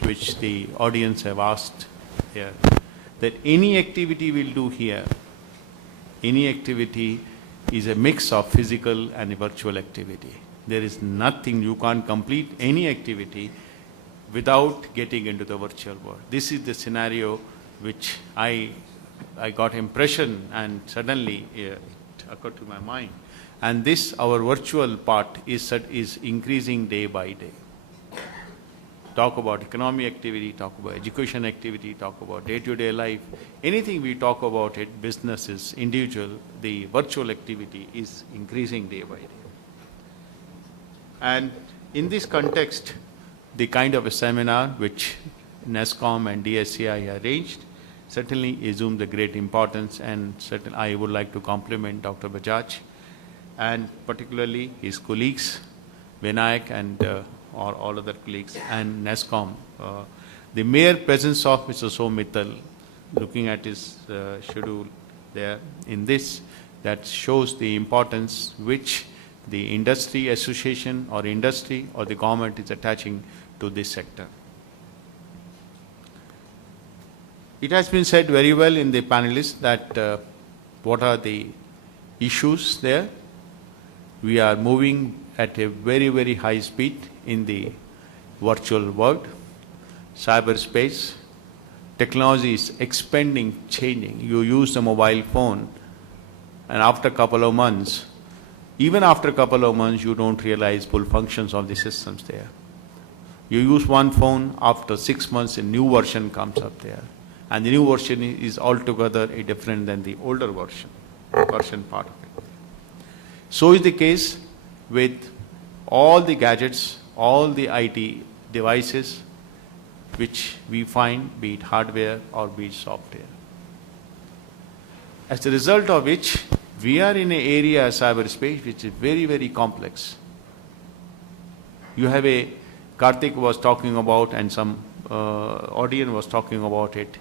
which the audience have asked here, that any activity we'll do here, any activity is a mix of physical and virtual activity. There is nothing, you can't complete any activity without getting into the virtual world. This is the scenario which I got impression, and suddenly it occurred to my mind. And this, our virtual part is increasing day by day. Talk about economic activity, talk about education activity, talk about day-to-day life. Anything we talk about it, businesses, individual, the virtual activity is increasing day by day. And in this context, the kind of a seminar which NESCOM and DSCI arranged certainly assumes a great importance, and certainly I would like to compliment Dr. Bajaj and particularly his colleagues, Vinayak and all other colleagues, and NESCOM. The mere presence of Mr. Somital, looking at his schedule there in this, that shows the importance which the industry association or industry or the government is attaching to this sector. It has been said very well in the panelists that what are the issues there. We are moving at a very, very high speed in the virtual world, cyberspace. Technology is expanding, changing. You use a mobile phone, and after a couple of months, even after a couple of months, you don't realize full functions of the systems there. You use one phone, after 6 months, a new version comes up there. And the new version is altogether different than the older version part of it. So is the case with all the gadgets, all the IT devices which we find, be it hardware or be it software. As a result of which, we are in an area, cyberspace, which is very, very complex. You have Karthik was talking about, and some audience was talking about it.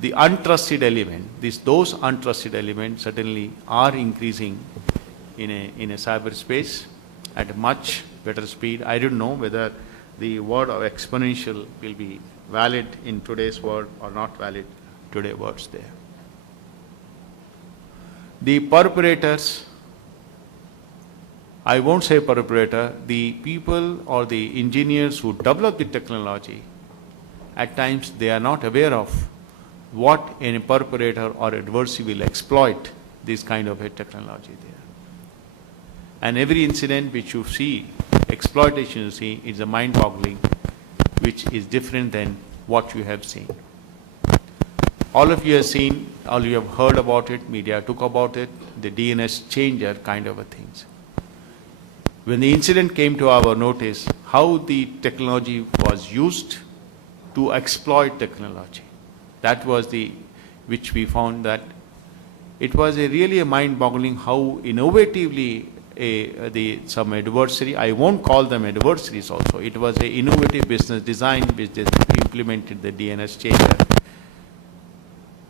The untrusted element, those untrusted elements certainly are increasing in a cyberspace at a much better speed. I don't know whether the word of exponential will be valid in today's world or not valid today's words there. The perpetrators, I won't say perpetrator, the people or the engineers who develop the technology, at times they are not aware of what a perpetrator or adversary will exploit this kind of a technology there. And every incident which you see, exploitation you see, is a mind-boggling, which is different than what you have seen. All of you have seen, all you have heard about it, media took about it, the DNS changer kind of a things. When the incident came to our notice, how the technology was used to exploit technology, that was which we found that it was really a mind-boggling how innovatively some adversary, I won't call them adversaries also, it was an innovative business design which they implemented the DNS changer.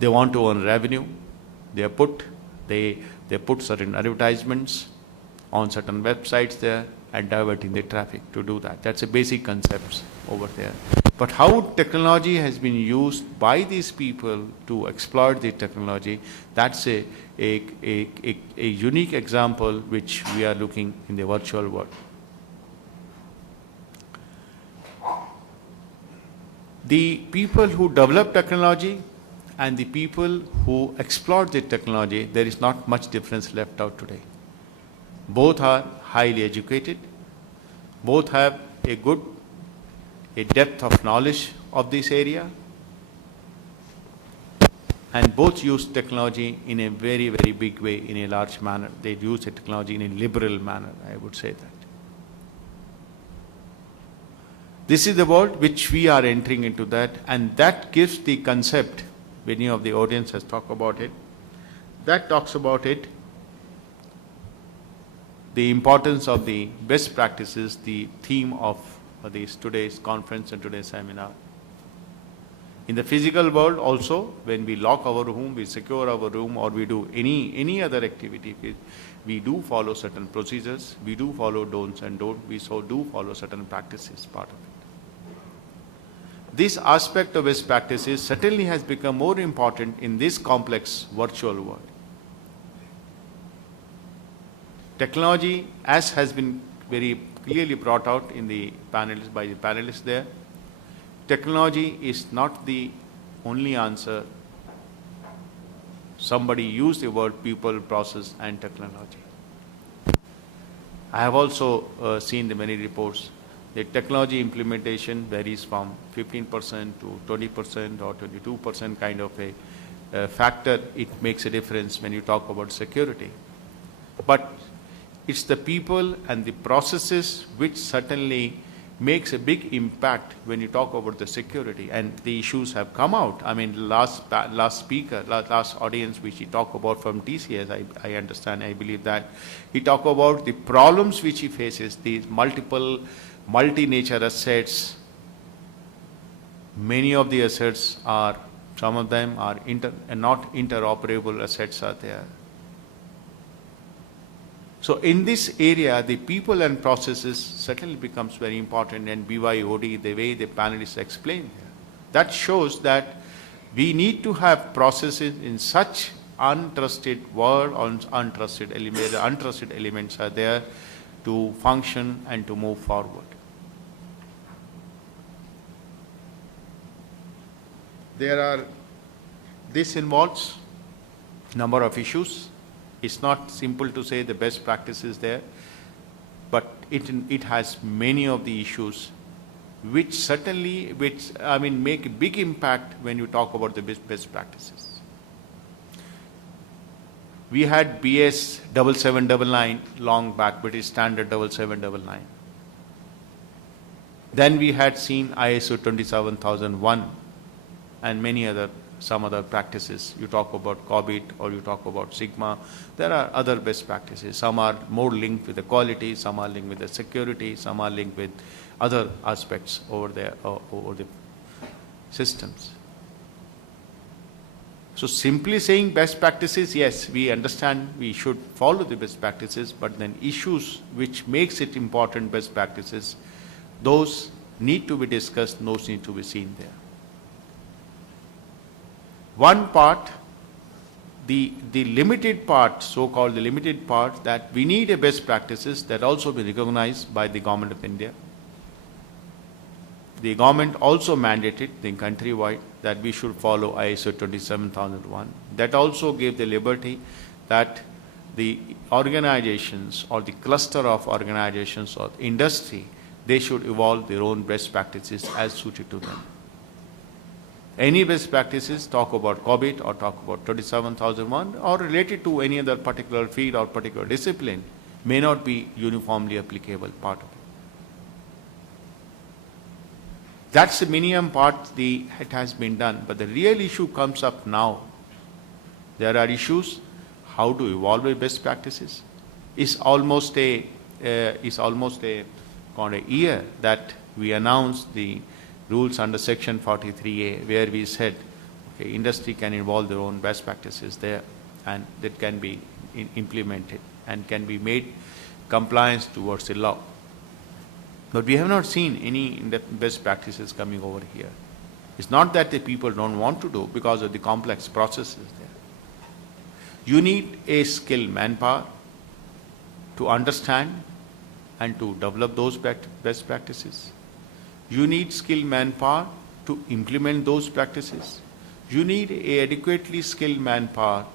They want to earn revenue. They put certain advertisements on certain websites there and diverting the traffic to do that. That's a basic concept over there. But how technology has been used by these people to exploit the technology, that's a unique example which we are looking in the virtual world. The people who develop technology and the people who exploit the technology, there is not much difference left out today. Both are highly educated, both have a depth of knowledge of this area, and both use technology in a very, very big way, in a large manner. They use the technology in a liberal manner, I would say that. This is the world which we are entering into that, and that gives the concept, many of the audience has talked about it, that talks about it, the importance of the best practices, the theme of today's conference and today's seminar. In the physical world also, when we lock our room, we secure our room, or we do any other activity, we do follow certain procedures, we do follow don'ts and don'ts, we do follow certain practices, part of it. This aspect of best practices certainly has become more important in this complex virtual world. Technology, as has been very clearly brought out in the panelists, by the panelists there, technology is not the only answer. Somebody used the word people, process, and technology. I have also seen the many reports. The technology implementation varies from 15% to 20% or 22% kind of a factor. It makes a difference when you talk about security. But it's the people and the processes which certainly makes a big impact when you talk about the security, and the issues have come out. I mean, last audience which he talked about from TCS, I understand, I believe that he talked about the problems which he faces, these multi-nature assets. Many of the assets are, some of them are not interoperable assets are there. So in this area, the people and processes certainly becomes very important, and BYOD, the way the panelists explained here, that shows that we need to have processes in such untrusted world, or untrusted elements, the untrusted elements are there to function and to move forward. This involves number of issues. It's not simple to say the best practices there, but it has many of the issues which certainly, make a big impact when you talk about the best practices. We had BS 7799 long back, British Standard 7799. Then we had seen ISO 27001 and some other practices. You talk about COBIT or you talk about Sigma. There are other best practices. Some are more linked with the quality, some are linked with the security, some are linked with other aspects over the systems. So simply saying best practices, yes, we understand we should follow the best practices, but then issues which makes it important best practices, those need to be discussed, those need to be seen there. One part, the limited part, so-called the limited part, that we need a best practices that also be recognized by the Government of India. The government also mandated the countrywide that we should follow ISO 27001. That also gave the liberty that the organizations or the cluster of organizations or industry, they should evolve their own best practices as suited to them. Any best practices, talk about COBIT or talk about 27001 or related to any other particular field or particular discipline, may not be uniformly applicable part of it. That's the minimum part, it has been done. But the real issue comes up now. There are issues, how to evolve with best practices. It's almost a year that we announced the rules under Section 43A, where we said, okay, industry can involve their own best practices there, and that can be implemented and can be made compliance towards the law. But we have not seen any best practices coming over here. It's not that the people don't want to do because of the complex processes there. You need a skilled manpower to understand and to develop those best practices. You need skilled manpower to implement those practices. You need a adequately skilled manpower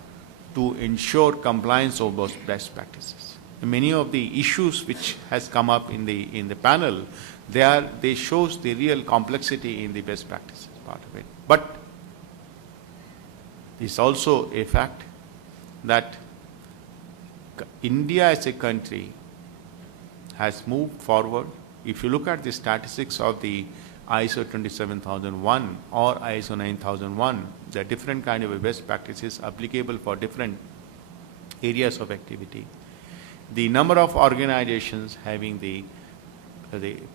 to ensure compliance of those best practices. Many of the issues which has come up in the panel, they shows the real complexity in the best practices part of it. But it's also a fact that India as a country has moved forward. If you look at the statistics of the ISO 27001 or ISO 9001, there are different kind of best practices applicable for different areas of activity. The number of organizations having the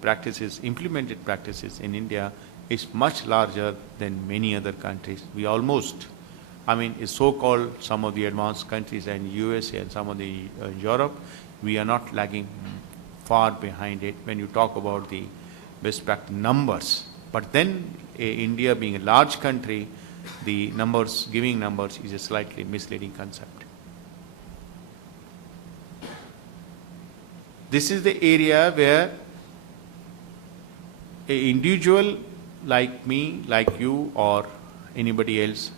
practices, implemented practices in India is much larger than many other countries. We almost, it's so-called some of the advanced countries and USA and some of the Europe, we are not lagging far behind it when you talk about the best practice numbers. But then India being a large country, the numbers, giving numbers is a slightly misleading concept. This is the area where an individual like me, like you, or anybody else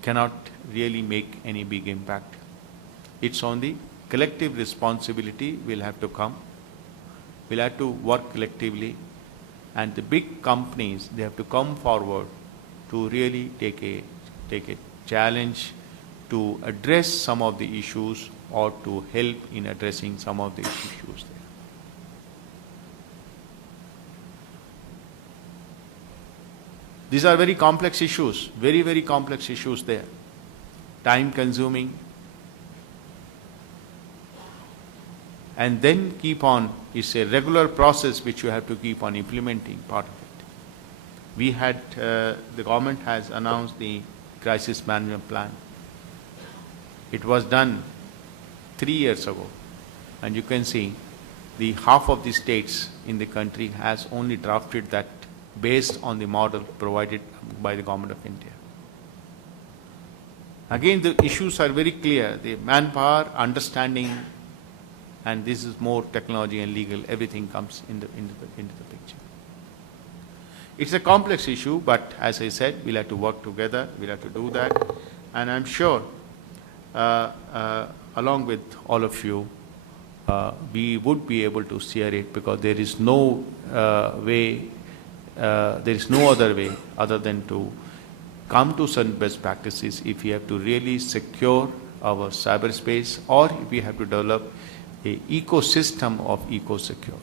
cannot really make any big impact. It's on the collective responsibility will have to come. We'll have to work collectively, and the big companies, they have to come forward to really take a challenge to address some of the issues or to help in addressing some of the issues there. These are very complex issues, very, very complex issues there. Time consuming. And then keep on, it's a regular process which you have to keep on implementing part of it. We had, the government has announced the crisis management plan. It was done 3 years ago. And you can see the half of the states in the country has only drafted that based on the model provided by the Government of India. Again, the issues are very clear. The manpower, understanding, and this is more technology and legal, everything comes into the picture. It's a complex issue, but as I said, we'll have to work together, we'll have to do that. And I'm sure, along with all of you, we would be able to steer it, because there is no there is no other way other than to come to certain best practices if we have to really secure our cyberspace, or if we have to develop an ecosystem of eco-secure.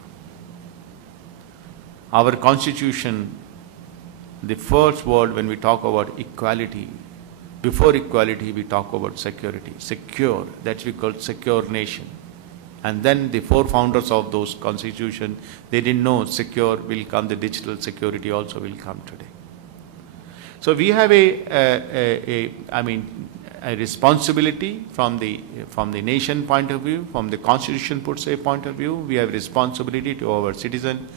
Our constitution, the first word when we talk about equality, before equality we talk about security. Secure, that's we call secure nation. And then the four founders of those constitution, they didn't know secure will come, the digital security also will come today. So we have a responsibility from the nation point of view, from the constitution puts a point of view. We have responsibility to our citizen,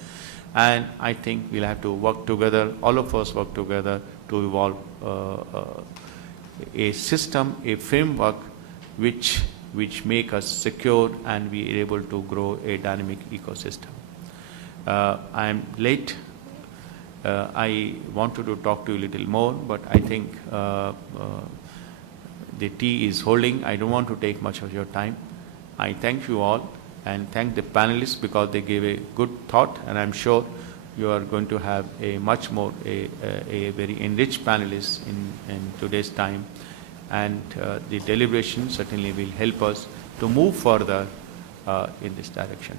and I think we'll have to work together, all of us work together to evolve a system, a framework which make us secure and be able to grow a dynamic ecosystem. I am late. I wanted to talk to you a little more, but I think the tea is holding. I don't want to take much of your time. I thank you all and thank the panelists because they gave a good thought, and I'm sure you are going to have a much more a very enriched panelists in today's time, and the deliberation certainly will help us to move further in this direction.